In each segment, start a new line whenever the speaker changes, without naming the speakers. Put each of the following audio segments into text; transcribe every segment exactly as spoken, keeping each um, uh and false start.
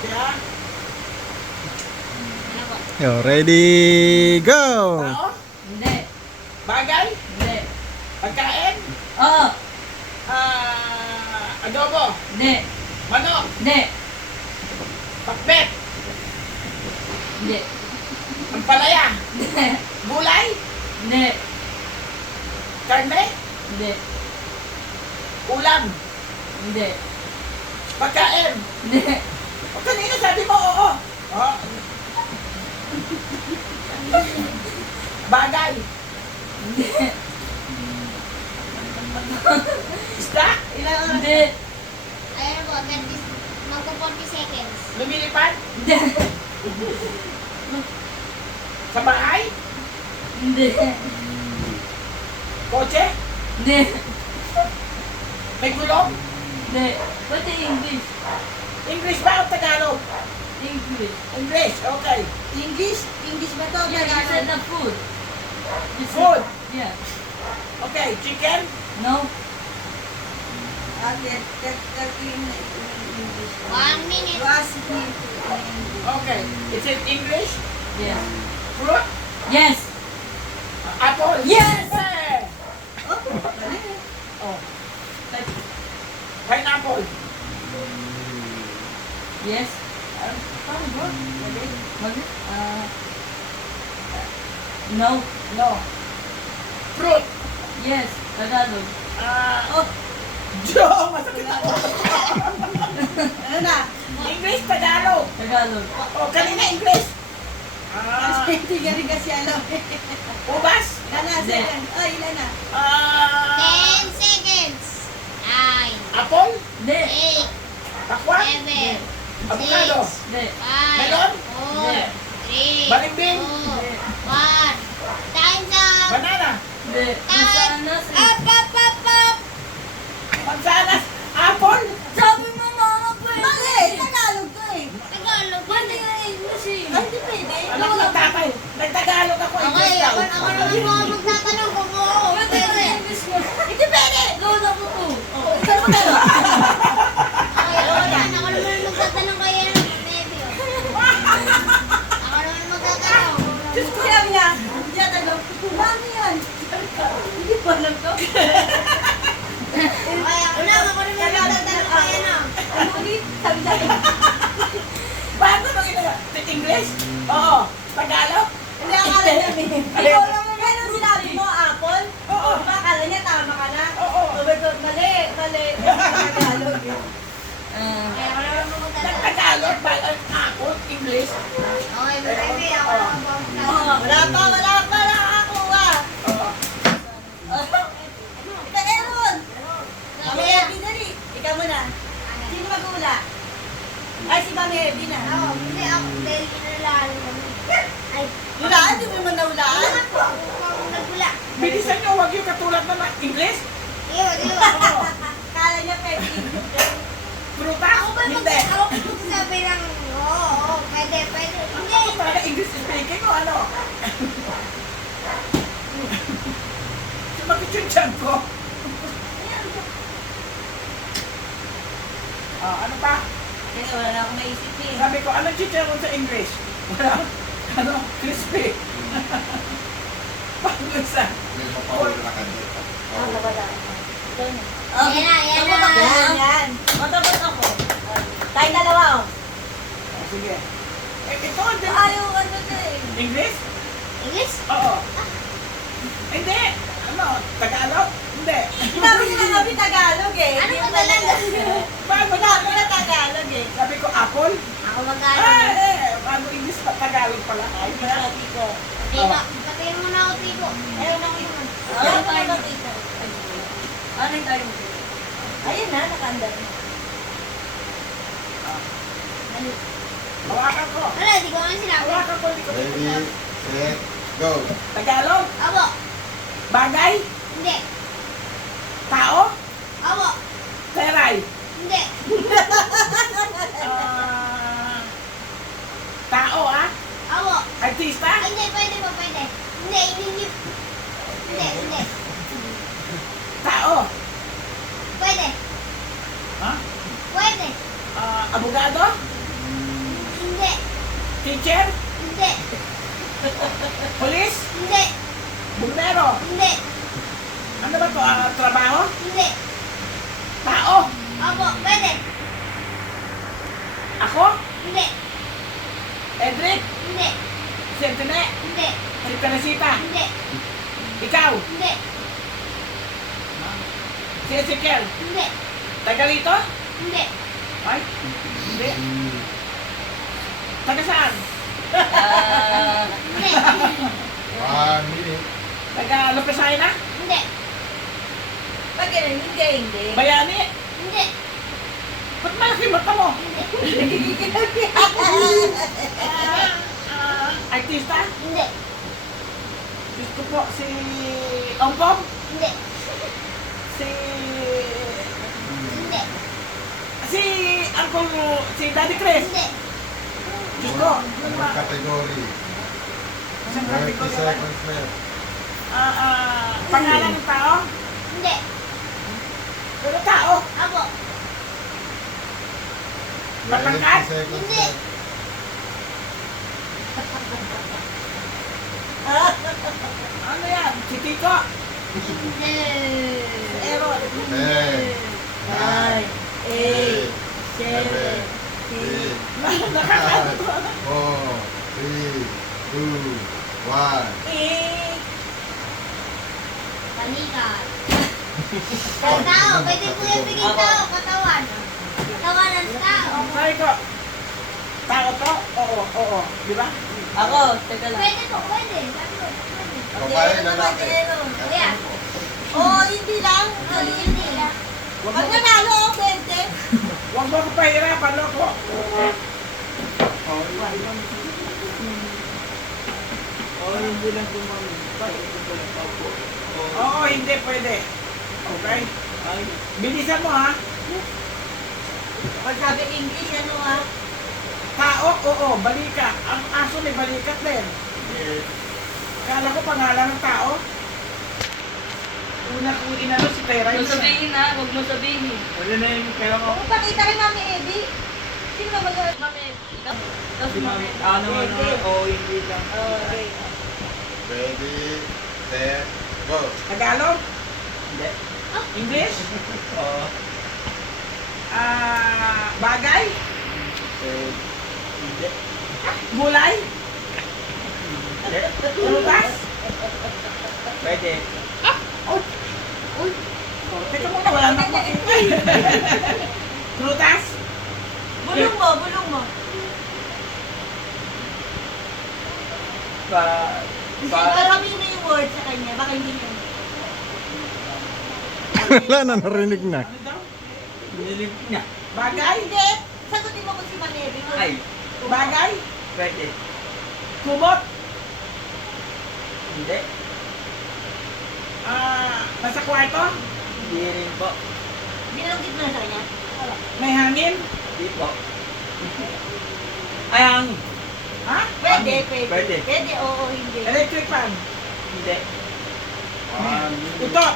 Kaya,
Ano po?
Yo, ready, go!
tao,
Hindi.
bagay,
Hindi.
pagkain,
Oo.
ah, adobo,
Hindi.
manok,
Hindi.
pakbet,
Hindi.
ampalaya,
Hindi.
gulay,
Hindi.
karne,
Hindi.
ulam,
Hindi.
pagkain.
Hindi.
O kanina sabi mo, oo. Oh. Bagay,
Hindi.
isda, ilan oras?
Hindi.
Ayun po, thirty, magpo forty seconds.
Lumilipad,
Hindi.
sa bahay,
Hindi.
kotse,
Hindi.
may gulong,
Hindi. Pati English.
English ba o Tagalog?
English.
English, okay.
English? English ba to?
Yeah, you said the food. You said-
Food.
Yeah.
Okay, chicken,
No?
Ah, that, that, that in English.
One minute.
You ask me to in English.
okay. Is it English?
Yes.
Fruit,
Yes.
apple?
Yes!
Eh,
Oh, mali.
Oh. Pineapple.
Yes.
Ah, Paano ba? Mali.
Mag uh, No.
No. Fruit.
Yes. Tagalog.
Ah, oh. Joe, masakit ako.
Ano na?
English, Tagalog.
Tagalog.
Oh, kanina English. Ah,
Hindi ka rin kasi alam.
ubas.
Ilan na?
Hindi.
Seven. Oh, ilan na?
Ah,
Ten seconds. Nine,
apple,
Hindi.
eight,
pakwan,
seven,
avocado,
six,
Hindi.
five,
Melon?
four,
Hindi.
three,
Balimbing?
two, one. Time's up.
banana,
Hindi. Mansanas. eh.
Up, up, up, up.
mansanas, apple.
Sabi mo mga pwede.
Mali! Tagalog to eh.
Tagalog.
Pwede nga English eh.
Ay, hindi pwede.
Anak ng tatay, nagtagalog ako,
Okay,
English daw.
ako, ako naman mo magtatanong kung oo.
Pwede nga English mo.
Hindi pwede!
Lola ko to.
Oh, ikaw mo na.
Okay, ako naman, ako naman magtatanong kaya ng baby. Ako naman magtatanong.
Diyos ko yan niya. Hindi niya tanong. Mami yan. Hindi pa alam to.
Okay, ako naman, ako naman magtatanong kaya ng.
Ano ulit? Sabi niya.
Paano nung ina? English? Oo. Tagalog?
Hindi akala niya. Ikaw lang mo. Kaya nung sinabi mo, apple?
Oo.
Diba akala niya tama ka na?
Oo.
Overton, mali. Mali. Tagalog yun.
Ah,
Okay, ako naman magtatanong.
Nagtagalog ba ang apple, English?
Okay, baby, ako naman magtatanong.
Oh, wala pa, wala pa nakakuha.
Oo.
Ito, Aaron. Mami Ebi na rin. Ikaw muna. Sino mag-uula? Ay, si Mami Ebi na.
Oo, hindi ako, dahil inalalaan kami. Ay,
Hulaan? Di mo naman naulaan?
naman po, ako po ako nagula.
Bilisan nyo, huwag yung katulad na ng English.
Iyo, iyo.
Oo.
Kala niya pwede.
Prutas?
Ako ba mag-
Hindi.
ako ba magsasabi ng, oo, oo, pwede, pwede. Hindi.
Ako talaga English speaking o ano? Sumakit yung tiyan ko. Ah, ano pa?
Kaya wala na akong naisip eh.
Sabi ko, anong chicharon sa English? Wala. Ano? Crispy. Pag-isa.
Okay.
Yan na, yan
Tapos ako.
na.
Yan, yan. O, tapos ako. Tayong dalawa, oh.
Ah, sige. Eh, ito, hindi.
Ayaw, ano to eh.
English?
English?
Oo. Hindi. Ano? Tagalog? Hindi.
Sinabi nila kami Tagalog eh.
Ano
Hindi
pa
mo pala-
talaga?
Bago
Sinabi
na.
nila Tagalog eh.
Sabi ko, apple?
Ako
Ah,
mag-aaral.
eh. Bago English pa Tagalog pala. Ay,
Wala, Tito.
Tiko, patayin mo na ako, Tiko. Ayaw na ko yun.
Ayaw ko na Tito.
ano yung tayo mo?
Ayun na, nakaandar.
hawakan ko.
Wala, di ko nga sinabi.
Hawakan ko, hindi ko
Ready, set, go!
Tagalog?
Abo.
Bagay?
Hindi.
Tao?
Abo.
Teray?
Hindi.
Ah, tao, ah?
Abo.
Artista?
Ay, hindi, pwede po, pwede. Hindi, hindi, hindi. Hindi, hindi.
Tao?
Pwede.
Ha?
Pwede.
Ah, abogado?
Hindi.
Teacher?
Hindi.
Police?
Hindi.
Bumbero?
Hindi.
Ano ba to? Ah, trabaho?
Hindi.
Tao?
Opo, pwede.
Ako?
Hindi.
Edric?
Hindi.
Si Antine?
Hindi.
Si Teresita?
Hindi.
Ikaw?
Hindi.
Si Ezekiel?
Hindi.
Taga rito?
Hindi.
Ay? Hindi. Taga saan?
Ah,
Hindi.
One minute.
Taga Lopesay na?
Hindi.
Pag ganun, hindi, hindi.
Bayani?
Hindi.
Ba't malaki mata mo?
Hindi.
Artista?
Hindi.
Gusto po si Ongpong?
Hindi.
Si...
Hindi.
Si Uncle... Si Daddy Chris?
Hindi.
Diyos ko.
Anong category?
Isang
thirty
kategory.
seconds left.
Ah, ah, pangalan ng tao?
Hindi.
Pero tao?
Opo.
Matangkad?
twenty seconds
Hindi.
left.
Ano yan? Si Tito?
Hindi.
Aaron?
ten,
Nine, eight, seven,
six,
Nakakano?
five, four, three, two, one.
eight.
Balikat. Ang tao, pwede po yung biging tao, katawan. Katawan ng tao.
Sabi ko, tao to? Oo, oo. Di ba?
ako, teka lang.
Pwede po, pwede. Sabi ko, pwede.
Babae,
Ano naman,
lalaki.
meron?
Kuya.
Oh, hindi lang.
Oh, hindi lang.
Huwag
Pag
mo,
nanalo ako, twenty.
huwag mo ko pahirapan, loko. Oo, hindi pwede. Okay? Bilisan mo ha.
Pag sabi English, ano ha?
Tao, oo, balikat. Ang aso may balikat din. Kala ko pangalan ng tao. Una kong inano si Teray.
Huwag mo sabihin na, huwag mo sabihin.
Wala na yung kaya mo.
Kung pakita kay Mami Eddie. Sino ba mag-
Mami, ikaw. Tapos mami.
Ano
ano,
oo, hindi lang.
Oh, okay.
Ready, set, go.
Tagalog? Hindi. English? Oo. Ah, bagay? Hindi. Gulay? Hindi. Prutas? Pwede. Ah! Oh! Uy! Oh, teka muna, wala na akong makita. Prutas?
Bulong mo, bulong mo.
Pa...
Para kami na yung word sa kanya, baka hindi niya.
Wala na, narinig na.
Ano daw?
Nilig niya.
Bagay?
Hindi. Sagutin mo kung si Mami Eddie.
Ay,
Bagay?
pwede.
Kumot?
Hindi.
Ah, nasa kwarto?
Hindi rin po.
Binanggit mo na sa kanya?
May hangin?
Hindi po. Ay, ang
Ha?
Pwede, pwede.
Pwede.
Pwede, oo, hindi.
Electric fan?
hindi.
Ito?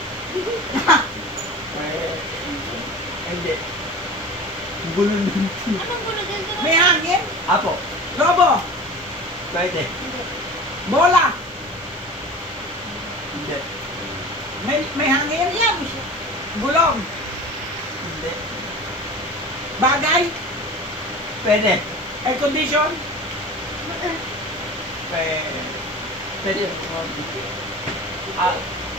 Ay, hindi. Bulong din.
Anong gulo dyan?
May hangin?
Apo,
Lobo?
pwede.
Bola?
Hindi.
May, may hangin?
Ayan mo siya.
Gulong?
Hindi.
Bagay?
Pwede.
Air condition?
Pwede. Pwede. Ah,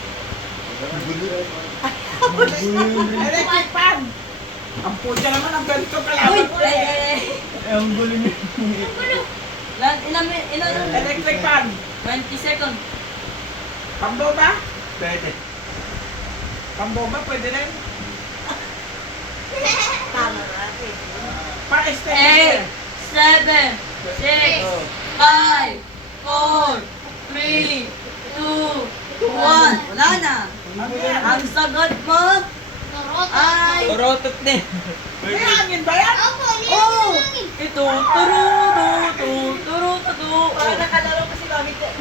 Electric fan? Ang pucha naman ang ganito kalaban ko eh.
eh, ang gulo niya.
Lan, ilan, mi- ilan,
Electric fan?
twenty seconds.
Pamboba?
Pwede.
Pamboba pwede rin?
Tama na. Pwede.
Pa-extender?
Eight, seven, six, five, four, three, two, one. Wala na.
Ano yan?
Ang sagot mo
Torota.
ay...
Torotot din.
May hangin ba yan?
Opo,
Oh!
niyan lang eh.
Ito, turu, tu, turu, tu,
Parang nakalaro ko si Mami Te.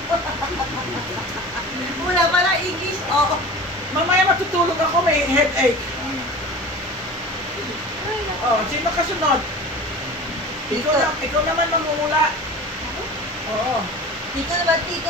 Wala pala English. Oo.
Mamaya matutulog ako, may headache. Oh, sino kasunod? Ikaw, na, ikaw naman mamumula. Oo.
Tito na ba? Tito